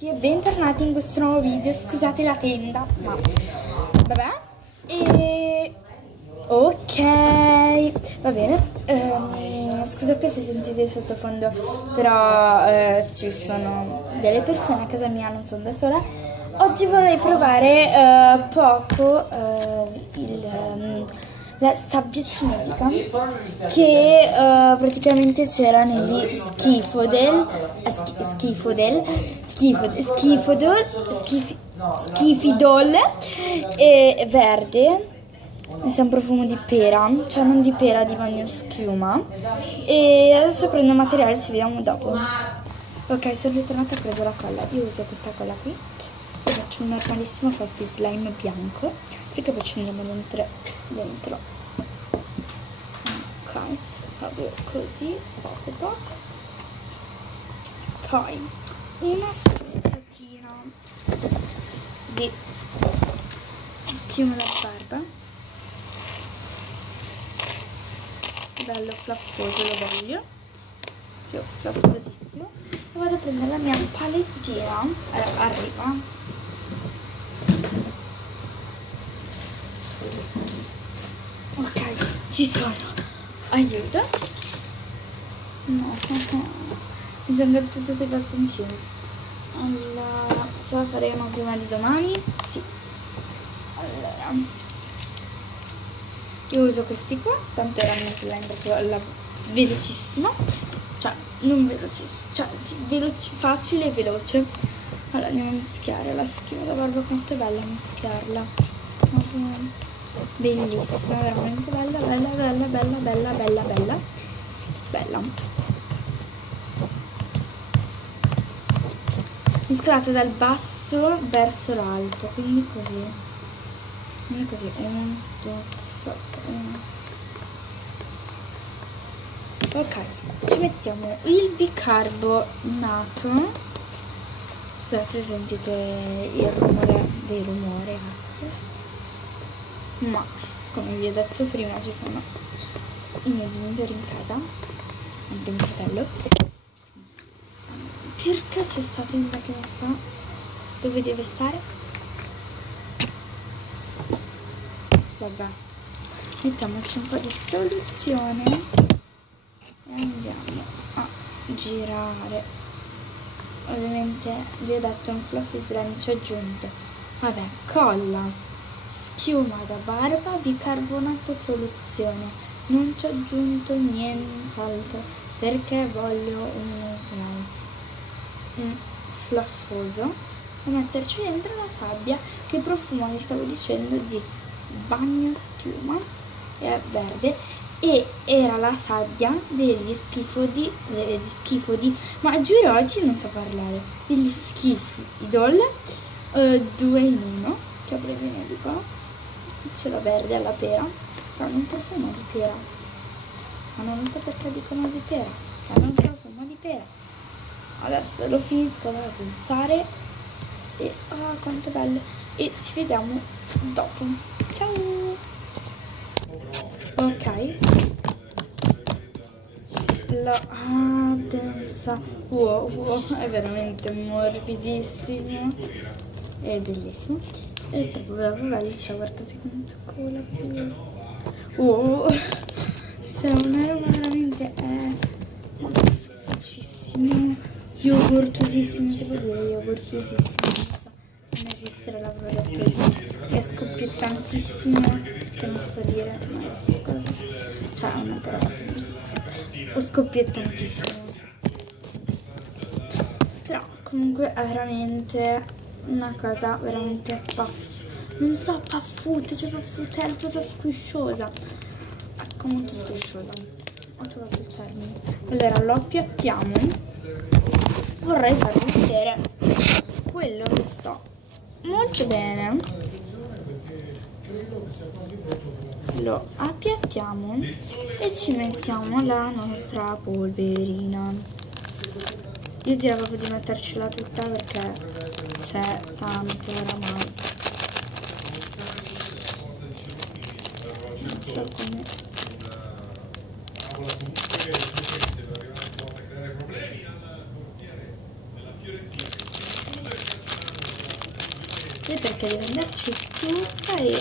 E bentornati in questo nuovo video. Scusate la tenda, ma vabbè. E ok, va bene. Scusate se sentite il sottofondo, però ci sono delle persone a casa mia, non sono da sola. Oggi vorrei provare poco la sabbia cinetica che praticamente c'era negli Schifidol e verde. Mi sa un profumo di pera, cioè non di pera, di bagnoschiuma. E adesso prendo il materiale e ci vediamo dopo. Ok, sono ritornata e ho preso la colla. Io uso questa colla qui e faccio un normalissimo fluffy slime bianco, perché poi ci andiamo dentro. Ok, proprio così, poco. Poi una spruzzatina di schiuma da barba. Bello flaffoso, lo voglio, più flaffosissimo. E vado a prendere la mia palettina. Arriva. Ok, ci sono. Aiuto. No. Mi sono caduti tutti i bastoncini. Allora, ce la faremo prima di domani? Sì. Allora, io uso questi qua, tanto era il mio slime proprio velocissimo, cioè non velocissimo, cioè sì, facile e veloce. Allora andiamo a mischiare la schiuma da barba, quanto è bella mischiarla, bellissima, veramente bella. Miscolata dal basso verso l'alto, quindi così, 1, 2, 3. Ok, ci mettiamo il bicarbonato. Scusate se sentite il rumore dei rumori, ma come vi ho detto prima ci sono i miei genitori in casa, anche mio fratello, perché c'è stato in vacanza dove deve stare. Vabbè, mettiamoci un po' di soluzione e andiamo a girare. Ovviamente vi ho detto un fluffy slime, ci ho aggiunto, vabbè, colla, schiuma da barba, bicarbonato, soluzione. Non ci ho aggiunto nient'altro perché voglio uno slime fluffoso e metterci dentro la sabbia che profumo, vi stavo dicendo, di bagnoschiuma e verde, e era la sabbia degli schifodi, ma giuro oggi non so parlare, degli Schifidol 2 in 1 che ho preso in edicola. C'è la verde alla pera, però non profumo di pera, ma non lo so perché dicono di pera, ma non profumo di pera. Adesso lo finisco da pensare e quanto bello, e ci vediamo dopo. Ciao. Ok, la densa, wow, è veramente morbidissimo, è bellissimo, è proprio bello, cioè guardate quanto cola, wow, cioè un aroma veramente sofficissimo, yogurtosissimo, si può dire yogurtosissimo, non esiste la prodotto che scoppia tantissimo, che non si può dire, ma cosa, cioè una parola che non si sa, o scoppia tantissimo, però comunque è veramente una cosa veramente non so, paffuta, cioè paffutella, squisciosa, ecco, molto squisciosa, ho trovato il termine. Allora lo appiattiamo. Vorrei farvi vedere quello che sto molto bene. Lo appiattiamo e ci mettiamo la nostra polverina. Io direi proprio di mettercela tutta perché c'è tanto oramai. Non so come. e perché devo andarci tutta e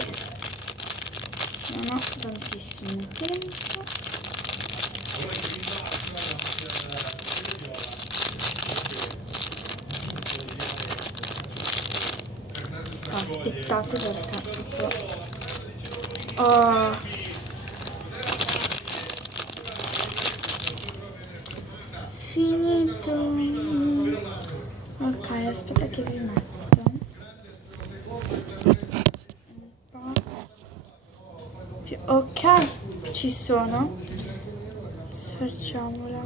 non ho tantissimo tempo. Aspettate perché tipo oh, finito. Ok, aspetta che vi metto un po' più. Ok, ci sono. Sfacciamola.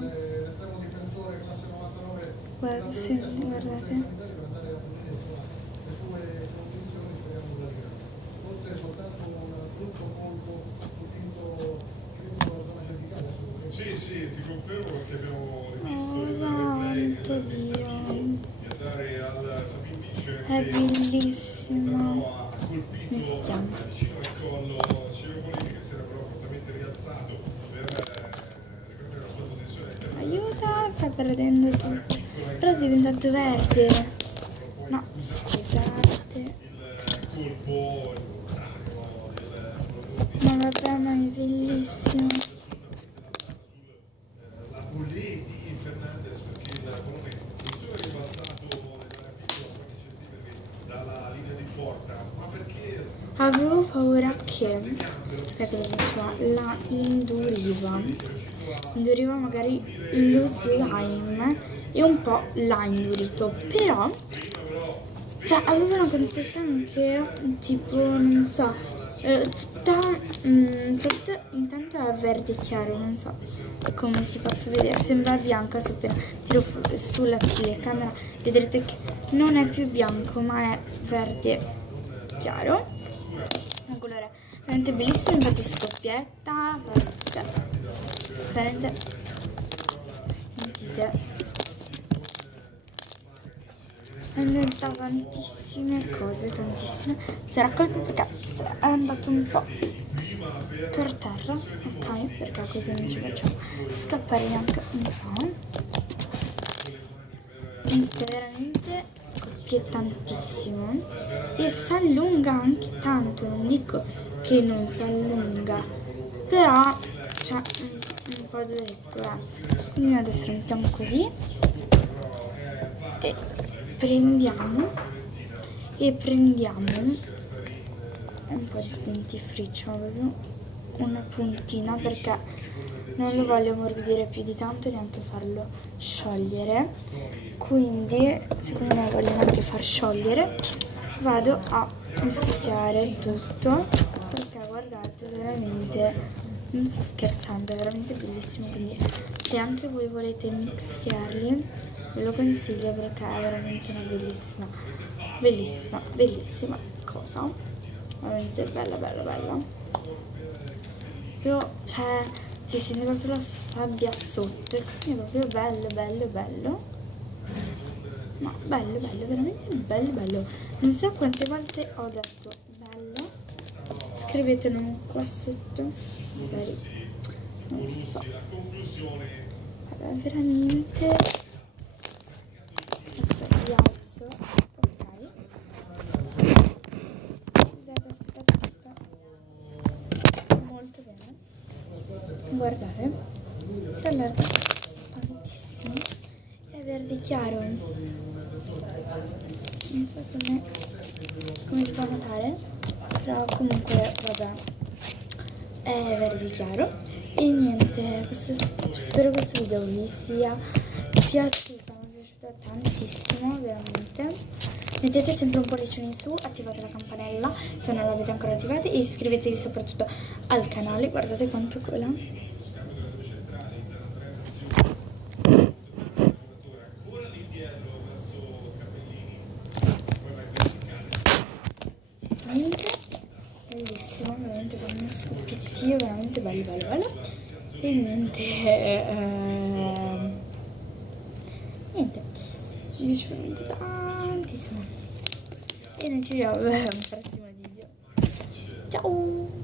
Guarda, senti, guardate. Sì, ti confermo perché abbiamo rivisto Oh, il santo replay Dio. di andare al Vindice È bellissimo. ha colpito Mischiamo. vicino al collo Cievoli che si era però fortemente rialzato per riprendere la sua posizione. Aiuta, sta perdendo tutto. Però è diventato verde. No, scusate. Il colpo Ma vabbè, ma è bellissimo. la volée di Fernandez perché il pallone non solo è ribaltato pochi centimetri dalla linea di porta, ma perché Avevo paura che, cosa diceva, la induriva magari lo slime e un po' l'ha indurito, però cioè aveva una consistenza anche tipo, non so, tutta intanto è verde chiaro, non so come si possa vedere, sembra bianca. Se appena tiro sulla telecamera vedrete che non è più bianco ma è verde chiaro. Un colore veramente bellissimo, infatti scoppietta, cioè, veramente sentite, è da tantissime cose, tantissime. Si è raccolto perché è andato un po' per terra, ok, perché così non ci facciamo scappare neanche un po'. Sentite, veramente scoppia tantissimo e si allunga anche tanto, non dico che non si allunga, però c'è un po' duretto, quindi adesso lo mettiamo così e prendiamo un po' di dentifricio, proprio una puntina, perché non lo voglio ammorbidire più di tanto e neanche farlo sciogliere, quindi siccome non lo voglio neanche far sciogliere vado a mischiare tutto, perché guardate, veramente non sto scherzando, è veramente bellissimo. Quindi se anche voi volete mischiarli ve lo consiglio, perché è veramente una bellissima cosa, veramente bella. Però cioè si sente proprio la sabbia sotto, e quindi è proprio bello. No, bello, veramente bello. Non so quante volte ho detto bello, scrivetemelo qua sotto, magari, non so. Allora, veramente, adesso rialzo, ok. Scusate, aspettate che sto molto bene. Guardate, si allarga tantissimo, è verde chiaro, non so come si può notare, però comunque vabbè, è verde chiaro. E niente, spero questo video vi sia piaciuto, mi è piaciuto tantissimo, veramente. Mettete sempre un pollice in su, attivate la campanella se non l'avete ancora attivata e iscrivetevi soprattutto al canale. Guardate quanto cola. Bellissimo, veramente con uno scoppiettio veramente bello. E niente, mi piace veramente tantissimo. E noi ci vediamo al prossimo video. Ciao!